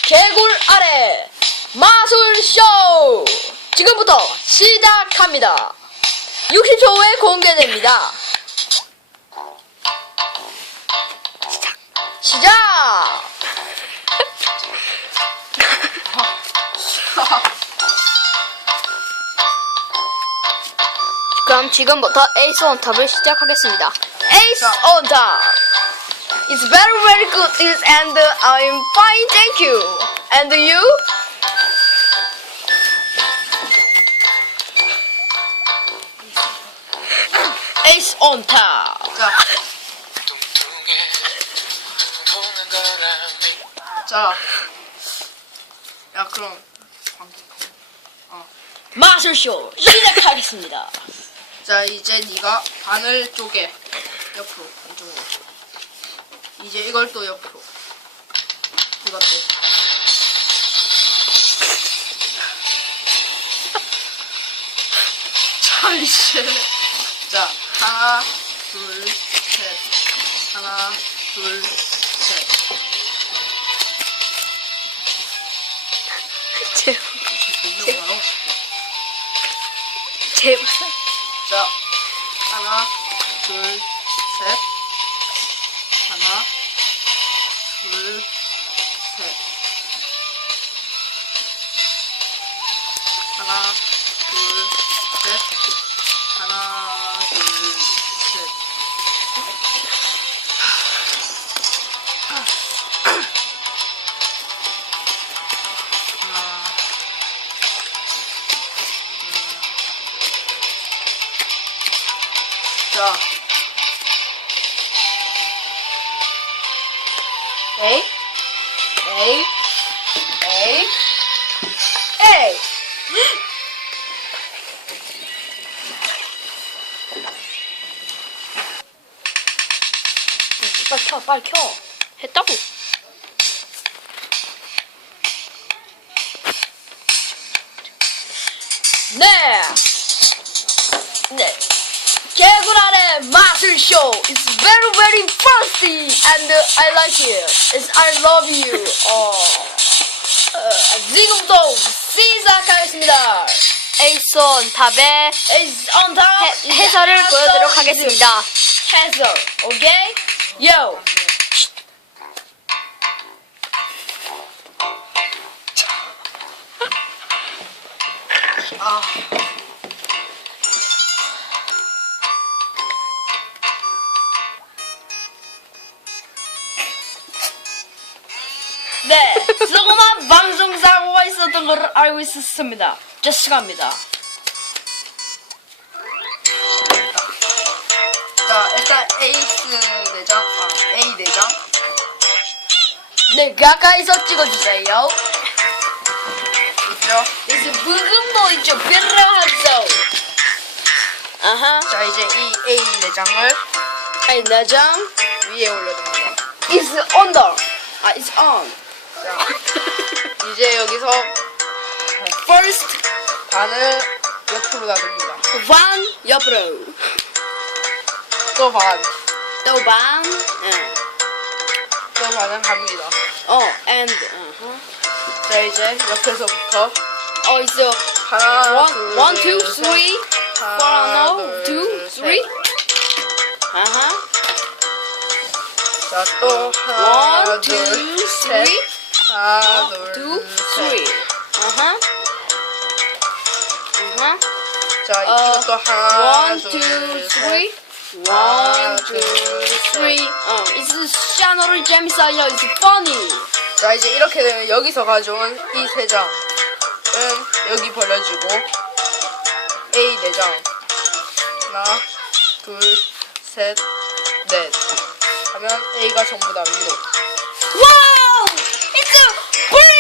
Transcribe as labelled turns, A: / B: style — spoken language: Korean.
A: 개굴 아래 마술쇼! 지금부터 시작합니다. 60초 후에 공개됩니다. 시작!
B: 그럼 지금부터 에이스 원탑을 시작하겠습니다.
A: Ace on top. It's very very good this and I'm fine thank you. And you? Ace on top.
C: 자, 야 그럼
A: 마술쇼 시작하겠습니다.
C: 자 이제 네가 바늘 쪼개 옆으로 이쪽으로. 이제 이걸 또 옆으로. 이것도. 자 이제 자 하나 둘 셋 하나 둘 셋.
B: 제발.
C: 자, 하나, 둘, 셋. 하나, 둘, 셋. 하나, 둘, 셋. 하나, 둘, 셋. 하나, 자. 에이, 에이, 에이, 에이.
A: 빨리 켜, 빨리 켜.
B: 했다고.
A: 네. 네. 개굴 아래 마술쇼. It's very very fancy and I like it. It's I love you. 지금부터 시작하겠습니다.
B: 에이스 원탑의
A: It's on top.
B: 해설을 보여드리도록 하겠습니다.
A: 해설, 오케이? Yo. 네, 조그만 방송 사고가 있었던 걸 알고 있었습니다. 죄송합니다.
C: 자, 일단 에이스 내장, A 내장.
A: 네, 가까이서 찍어주세요.
C: 있죠?
A: 이제 부금도 있죠. 필요하죠. 아하.
C: 자, 이제 이 A 내장을
A: 아이, 나장.
C: 위에 올려줍니다.
A: It's under. It's on.
C: 자, 이제 여기서
A: First,
C: 반을 옆으로 놔둡니다.
A: one, 옆으로.
C: 또 반,
A: 또 반. 응.
C: 또 반은 갑니다.
A: And.
C: 자, 이제 옆에서부터
A: 있어.
C: 하나,
A: One, two, three.
C: 하나,
A: One, two, three. 아하.
C: 자, 또 하나,
A: One,
C: 둘,
A: two,
C: 셋.
A: three.
C: 하나,
A: Two,
C: 둘,
A: three.
C: 셋.
A: 아하. 아하.
C: 자, 이것도 하나,
A: One,
C: 둘,
A: two,
C: 셋.
A: three.
C: 하나,
A: One,
C: 둘,
A: two,
C: 셋.
A: three. It's 샤너를 재밌어요. It's funny.
C: 자, 이제 이렇게 되면 여기서 가져온 이 세 장은 여기 버려지고 A 네 장. 하나, 둘, 셋, 넷. 하면 A가 전부 다 위로.
A: Wow! It's a